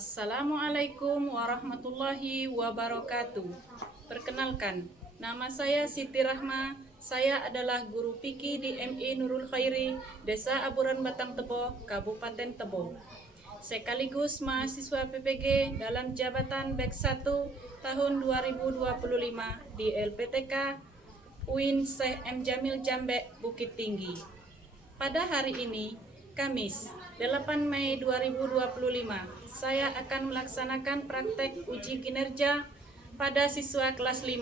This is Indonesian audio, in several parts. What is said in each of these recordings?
Assalamualaikum warahmatullahi wabarakatuh. Perkenalkan, nama saya Siti Rahma. Saya adalah guru fikih di MI Nurul Khairi, Desa Aburan Batang Tebo, Kabupaten Tebo. Sekaligus mahasiswa PPG dalam jabatan BEK 1 tahun 2025 di LPTK UIN Syekh M. Jamil Jambek, Bukit Tinggi. Pada hari ini, Kamis 8 Mei 2025, saya akan melaksanakan praktek uji kinerja pada siswa kelas 5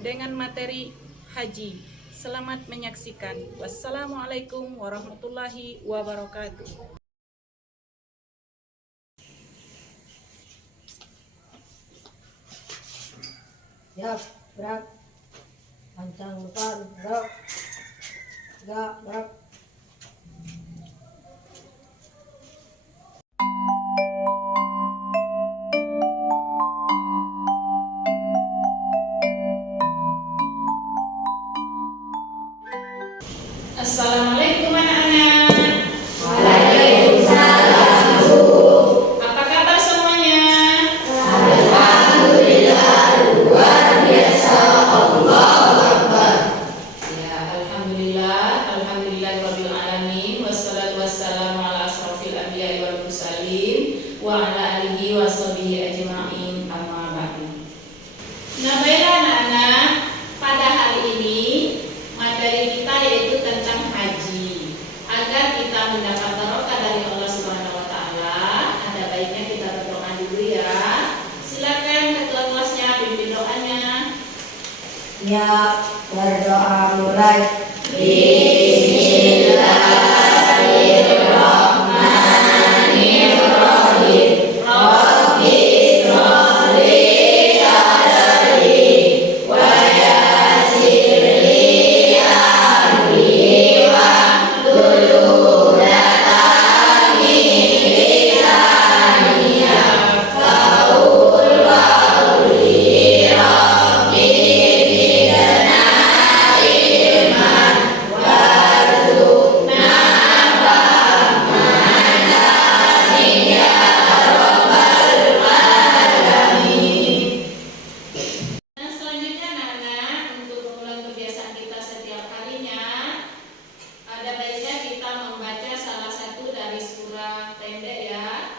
dengan materi haji. Selamat menyaksikan. Wassalamualaikum warahmatullahi wabarakatuh. Siap, gerak. Pancang depan, gerak. Gerak. Assalamualaikum anak-anak. Waalaikumsalam. Apa kabar semuanya? Alhamdulillah, luar biasa. Allahu Akbar. Ya, alhamdulillahirabbil alamin, wassalatu wassalamu ala asrofil anbiya'i wal mursalin wa ala alihi washabihi ajma'in, amma ba'du. Nah, baiklah anak-anak, pada hari ini materi kita yaitu tentang haji. Agar kita mendapat barokah dari Allah Subhanahu wa taala, ada baiknya kita berdoa dulu ya. Silakan ketua kelasnya pimpin doanya. Siap, berdoa mulai. Nah, selanjutnya anak-anak, untuk memulai kebiasaan kita setiap harinya, ada baiknya kita membaca salah satu dari surah pendek ya.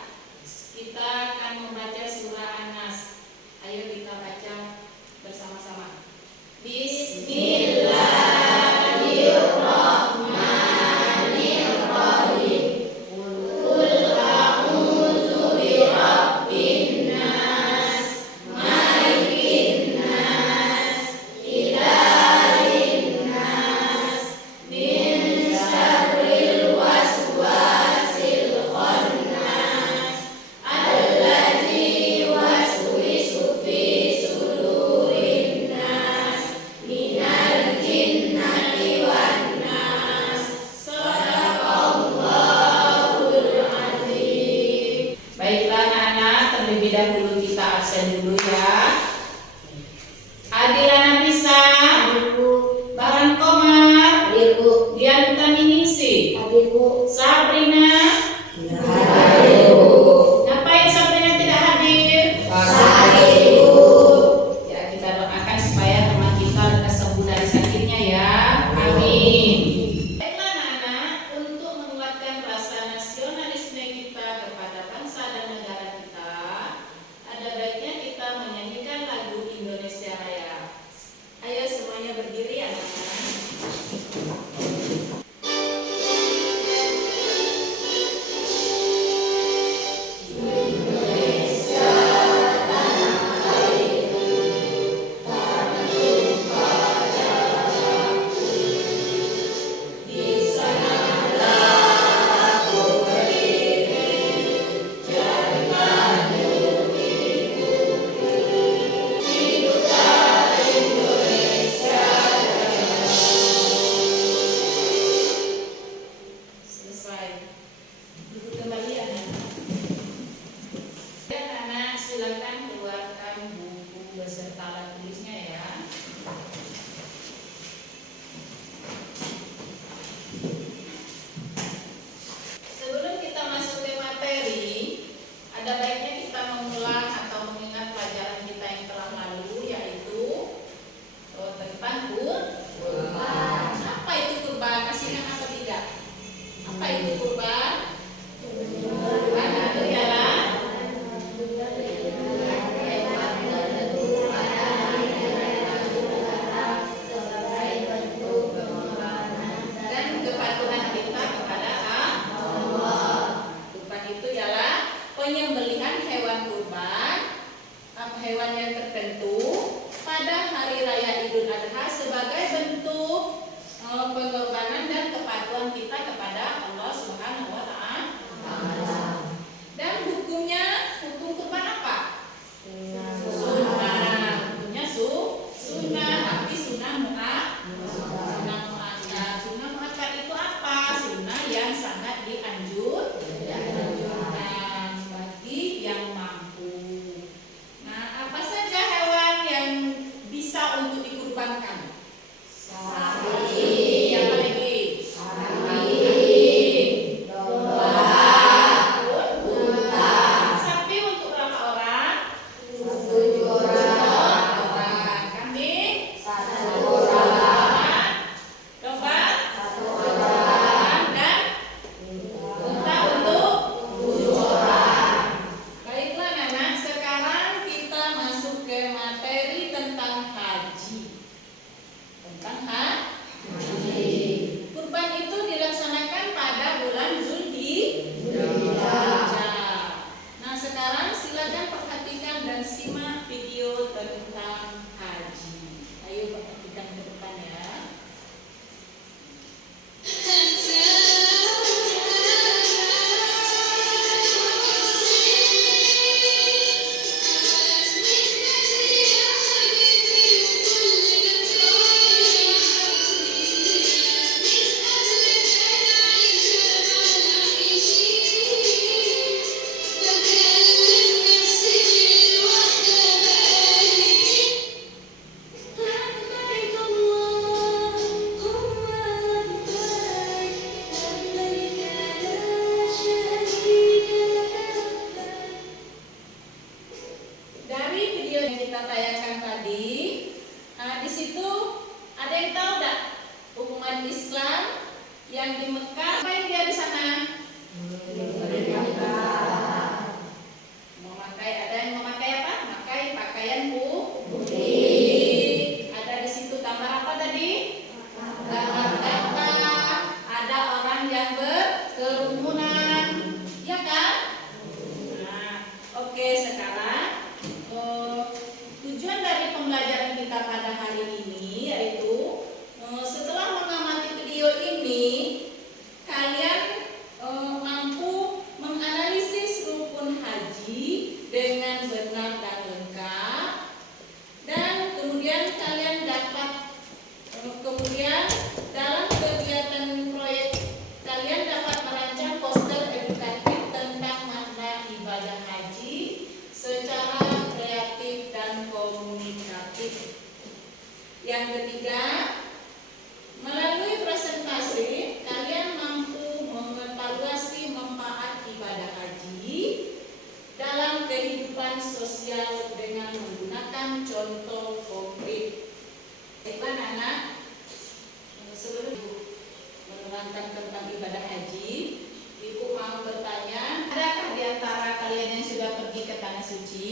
Kita akan membaca surah An-Nas. Ayo kita baca bersama-sama. Bismillahirrahmanirrahim. Qul a'udzu birabbin nas, malikin nas, ilahin nas, min syarril waswasil khannas, alladzi waswisu fi sudurin nas, minal jinnati wan nas. Shadaqallahul azim. Baiklah anak-anak, terlebih dahulu kita absen dulu ya. Adilana bisa, Baran Komar, Dian Utaminisi, Sabrina. Ngapain Sabrina tidak hadir? Ya, kita doakan supaya teman kita lekas sembuh dari sakitnya ya. Amin. Baiklah anak-anak, untuk menguatkan rasa nasionalisme kita kepada bangsa dan negara kita, ada baiknya kita menyanyikan penyembelihan hewan kurban, hewan yang tertentu pada hari raya Idul Adha sebagai bentuk pengorbanan dan kepatuhan kita kepada Allah Subhanahu wa Ta'ala. Dan hukumnya, hukum kurban apa? Sunnah. Hukumnya sunnah, tapi sunnah muakkad. Sunnah muakkad itu apa? Sunnah yang sangat dianjurkan bagi yang mampu. Nah, apa saja hewan yang bisa untuk dikurbankan? Sapi. Yang lagi? Kambing. Domba. Unta. Sapi untuk berapa orang? 7 orang. Kambing? 1 orang. Domba? 1 orang. Dan unta untuk 7 orang. Baiklah anak, sekarang kita masuk ke materi tentang haji. Tentang haji. Kurban itu dilaksanakan pada bulan Zulhijjah. Nah, sekarang silakan perhatikan dan simak video tentang haji. Ayo perhatikan ke depan ya. Dari video yang kita tayangkan tadi, di situ ada yang tahu enggak umat Islam yang di Mekah, apa yang dia di sana? Memakai, ada yang memakai apa? Memakai pakaian putih. Ada di situ gambar apa tadi? Gambar kapal. Ada orang yang berkerumunan, ya kan? Nah, oke, sekarang tujuan dari pembelajaran kita pada hari ini yaitu setelah mengamati video ini, kalian mampu menganalisis rukun haji dengan benar dan lengkap, dan kemudian kalian dapat kemudian dalam kegiatan proyek kalian dapat merancang poster edukatif tentang makna ibadah haji secara kreatif dan komunikatif. Yang ketiga, melalui presentasi kalian mampu mengevaluasi manfaat ibadah haji dalam kehidupan sosial dengan menggunakan contoh konkret. Baiklah anak, sebelum Ibu menerangkan tentang ibadah haji, Ibu mau bertanya, adakah di antara kalian yang sudah pergi ke tanah suci?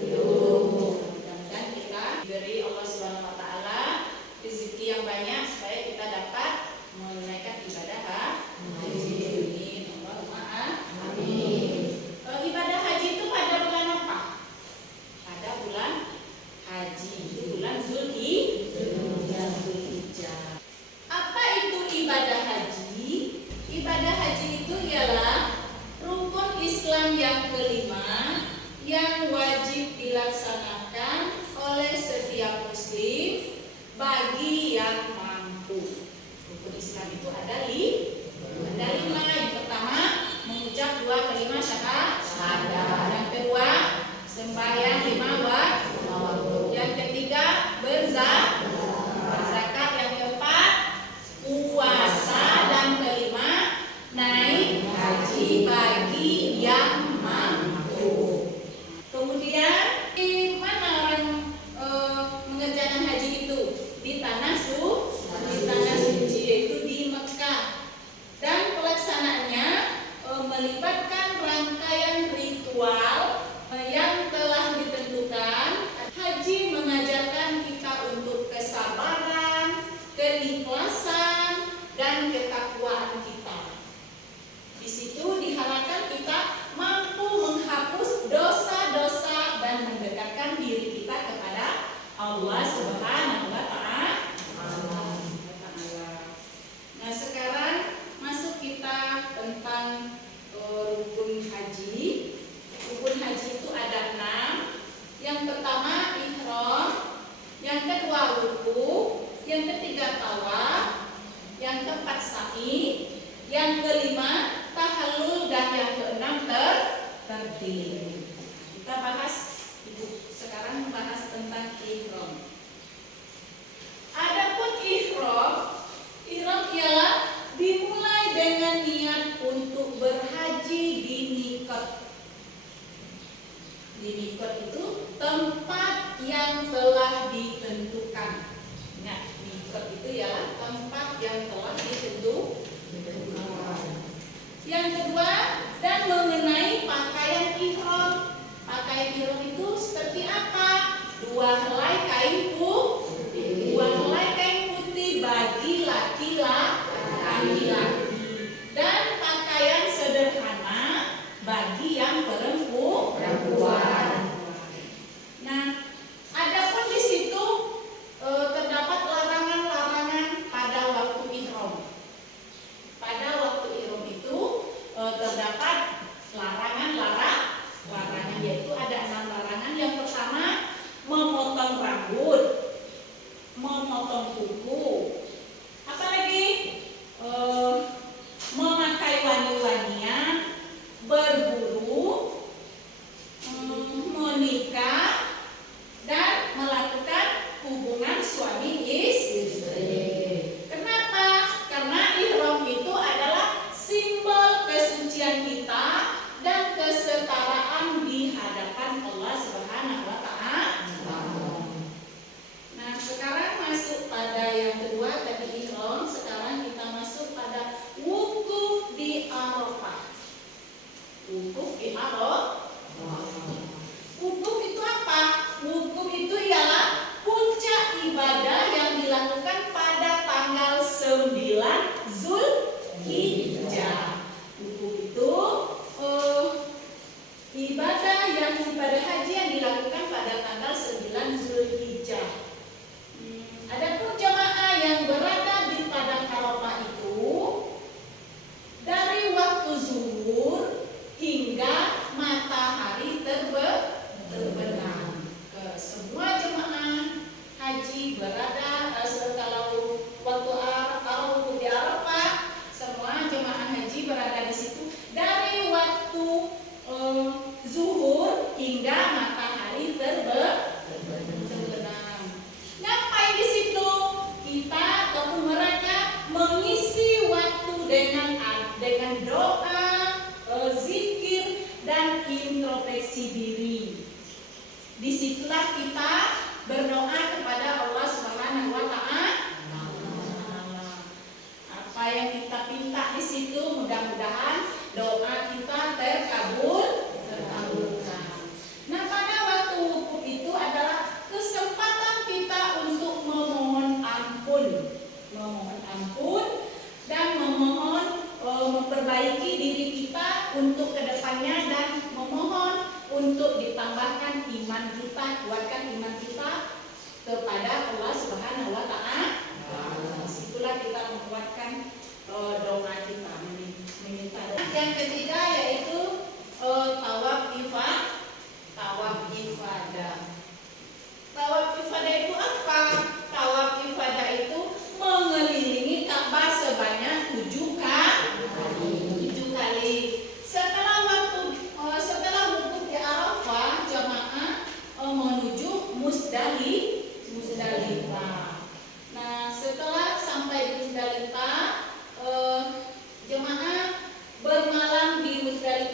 Belum. Mudah-mudahan kita diberi Allah Subhanahu wa Ta'ala rezeki yang banyak supaya kita dapat menunaikan ibadah haji. Amin. Allahumma amin. Ibadah haji itu pada bulan apa? Pada bulan haji, itu bulan Zulhijjah. Apa itu ibadah haji? Ibadah haji itu ialah rukun Islam yang kelima yang wajib dilaksanakan oleh setiap muslim bagi yang mampu. Rukun Islam itu ada 5. Yang pertama, mengucap 2 kalimat syahadah. Yang kedua, sembahyang 5 waktu. Yang ketiga, berzakat. Yang keempat, puasa. Dan kelima, naik haji bagi yang mampu. Kemudian di mana orang mengerjakan haji itu? Di tanah suci, yaitu di Mekah. Dan pelaksanaannya melibatkan rangkaian ritual yang telah ditentukan. Haji mengajarkan kita untuk kesabaran, keikhlasan, dan ketakwaan kita. Di situ diharapkan kita mampu tertib. Kita bahas, Ibu sekarang bahas tentang ihram. Adapun ihram ialah dimulai dengan niat untuk berhaji di miqat. Di miqat itu tempat yang telah ditentukan. Ingat, miqat itu ialah tempat yang telah ditentukan. Yang kedua, dan mengenai pakaian ihram. Pakaian ihram itu seperti apa? Dua helai kain putih bagi laki-laki dan pakaian sederhana bagi yang perempuan. Nah, adapun di situ terdapat larangan-larangan pada waktu ihram. Pada waktu ihram itu terdapat larangan, yaitu ada 6 larangan. Yang pertama, memotong rambut, memotong kuku, apalagi memakai wangi-wangian, berburu, menikah, dan melakukan hubungan suami istri. Kenapa? Karena ihram itu adalah simbol kesucian kita dan kesetaraan di hadapan Allah Subhanahu wa Ta'ala. Nah, sekarang masuk pada yang kedua, tadi ihram. Sekarang kita masuk pada wukuf di Arafah. Wukuf di Arafah. Wukuf itu apa? Wukuf itu ialah puncak ibadah yang dilakukan pada tanggal 9 Zulhijjah. Wukuf itu ibadah haji yang dilakukan pada tanggal 9 Zulhijjah. Adapun jemaah yang berada di padang Arafah itu dari waktu zuhur hingga matahari terbenam. Semua jemaah haji berada kalau waktu Arafah di Arafah, semua jemaah haji berada di situ dari waktu zuhur hingga matahari terbenam. Ngapain di situ? Kita ataupun mereka mengisi waktu dengan doa, zikir, dan introspeksi diri. Disitulah kita berdoa kepada Allah Subhanahu wa Ta'ala. Apa yang kita minta di situ, mudah-mudahan doa kita terkabulkan. Nah, pada waktu wukuf itu adalah kesempatan kita untuk memohon ampun dan memperbaiki diri kita untuk kedepannya, dan memohon untuk ditambahkan iman kita, kuatkan iman kita kepada Allah Subhanahu wa Ta'ala. Disitulah kita menguatkan doa kita, meminta doa. Yang ketiga yaitu tawaf ifadah. Tawaf ifadah itu apa? Tawaf ifadah itu mengelilingi Ka'bah sebanyak 7 kali. Setelah wukuf di Arafah, jamaah menuju Musdalifah. Nah, setelah sampai di Musdalifah, jemaah bermalam di Musdalifah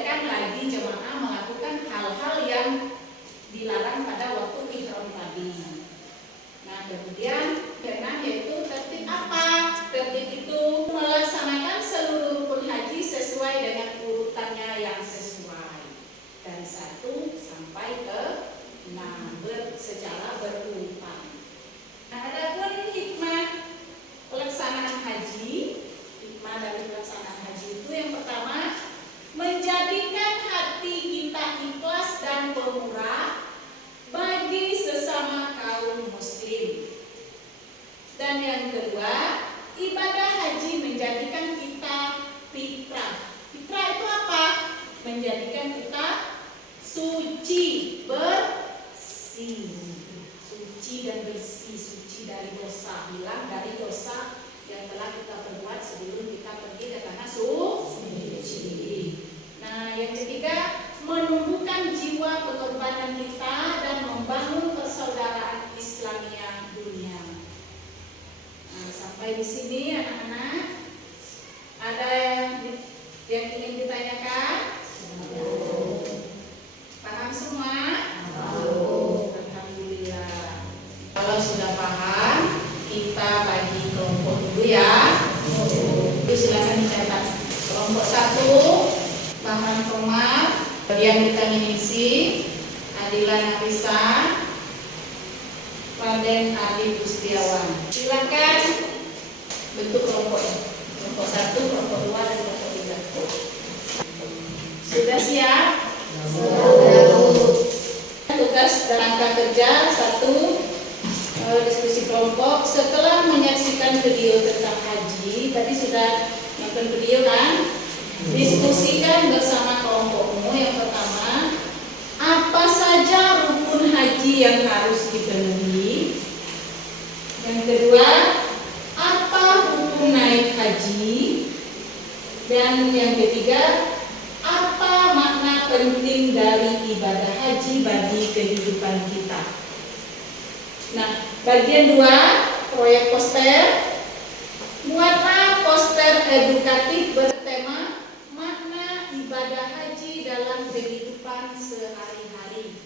membolehkan lagi jemaah melakukan hal-hal yang dilarang pada waktu ihram tadi. Nah, kemudian keenam yaitu tertib apa? Tertib itu melaksanakan seluruh rukun haji sesuai dengan urutannya yang sesuai dari 1 sampai ke 6 secara berurutan. Nah, adapun hikmah pelaksanaan haji, hikmah dari pelaksanaan haji itu yang pertama, menjadikan hati kita ikhlas dan pemurah bagi sesama kaum muslim. Dan yang kedua, ibadah haji menjadikan kita fitrah. Fitrah itu apa? Menjadikan kita suci, bersih. Suci dan bersih, suci dari dosa, hilang dari dosa yang telah kita perbuat sebelum kita pergi ke tanah suci. Nah, yang ketiga, menumbuhkan jiwa pengorbanan kita dan membangun persaudaraan Islamiyah dunia. Nah, sampai di sini anak-anak, ada yang ingin ditanyakan? Paham semua? Alhamdulillah. Kalau sudah paham, kita bagi kelompok dulu ya. Itu silakan dicatat. Kelompok 1, Bahman Komar, Dian Vitaminisi, Adila Nafisa, Raden Ali Gustiawan. Silakan bentuk kelompoknya. Kelompok 1, kelompok 2, dan kelompok 3. Sudah siap? Tugas dan angka kerja 1, diskusi kelompok. Setelah menyaksikan video tentang haji, tadi sudah nonton video kan? Diskusikan bersama kelompokmu. Yang pertama, apa saja rukun haji yang harus dipenuhi? Yang kedua, apa hukum naik haji? Dan yang ketiga, apa makna penting dari ibadah haji bagi kehidupan kita? Nah, bagian 2, proyek poster. Buatlah poster edukatif bertema makna ibadah haji dalam kehidupan sehari-hari.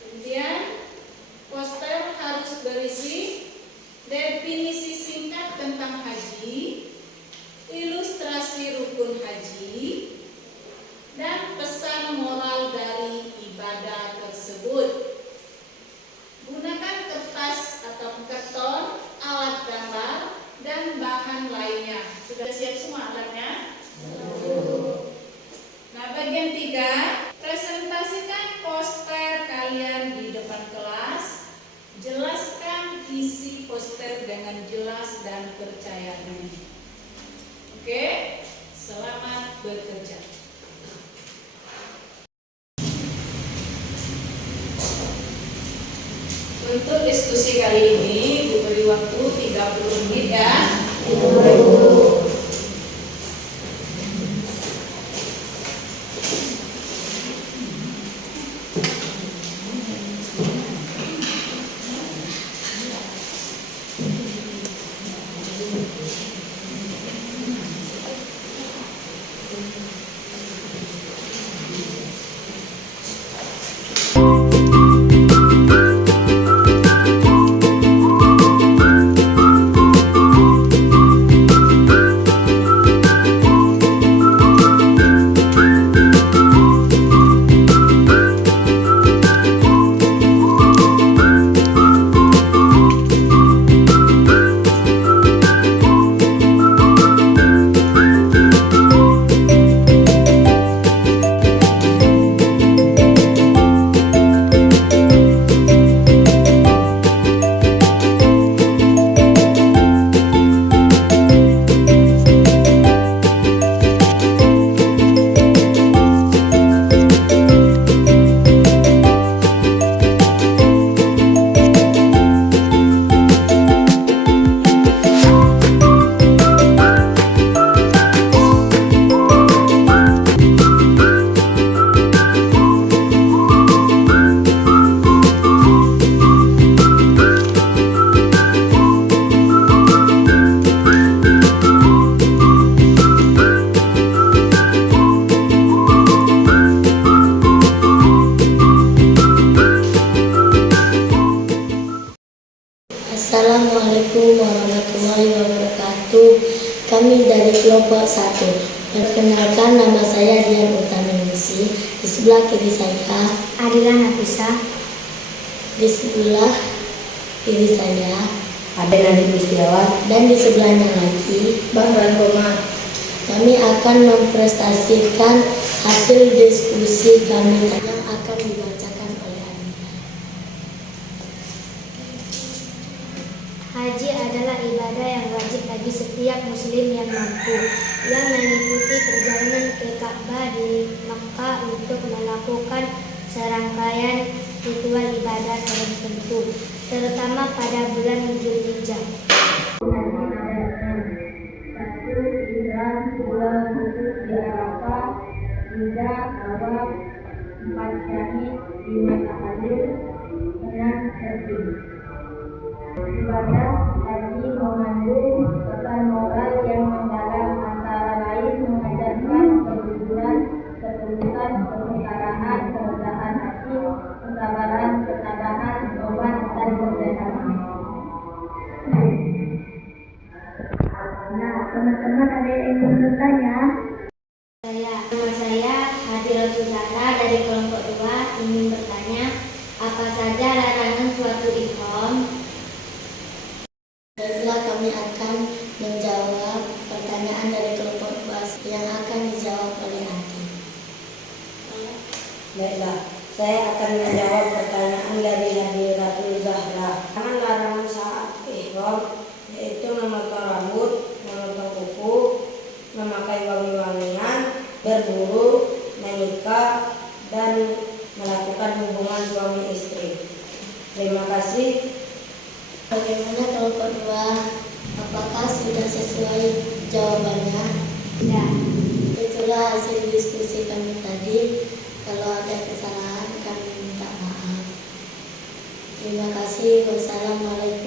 Kemudian poster harus berisi definisi singkat tentang haji, ilustrasi rukun haji, dan pesan moral dari ibadah tersebut. Gunakan kertas atau karton, alat gambar, dan bahan lainnya. Sudah siap semua alatnya? Nah, bagian 3, presentasikan poster kalian di depan kelas. Jelaskan isi poster dengan jelas dan percaya diri. Oke, selamat bekerja. Untuk diskusi kali ini diberi waktu 30 menit ya. kelompok 1. Perkenalkan, nama saya Dian Utaningsi. Di sebelah kiri saya Adila Nafisa. di sebelah kiri saya Aden Adi Gustiawan, dan di sebelahnya lagi Bahran Komar. kami akan mempresentasikan hasil diskusi kami yang akan dibacakan oleh Anita. Haji adalah ibadah yang wajib bagi setiap muslim yang mampu, yang mengikuti perjalanan ke Ka'bah di Makkah untuk melakukan serangkaian ritual ibadah tertentu, terutama pada bulan Zulhijjah. Ibadah haji mengandung pesan moral yang mendalam, antara lain mengajarkan kejujuran, ketulusan, kesetaraan, kerendahan hati, kesabaran, ketabahan, tobat, dan kerjasama. Nah, teman-teman ada yang ingin bertanya? Nama saya Hadirotul Zahra dari kelompok 2 ingin bertanya, apa saja larangan suatu ihram? Baiklah, kami akan menjawab pertanyaan dari kelompok 2 yang akan dijawab oleh Adi. Baiklah, saya akan menjawab pertanyaan dari Hadiratul Zahra. Larangan saat ihram yaitu memotong rambut, memotong kuku, memakai wangi-wangian, berburu, menikah, dan melakukan hubungan suami istri. Terima kasih. Bagaimana kelompok 2? Apakah sudah sesuai jawabannya? Ya. Itulah hasil diskusi kami tadi. Kalau ada kesalahan kami minta maaf. Terima kasih. Wassalamualaikum.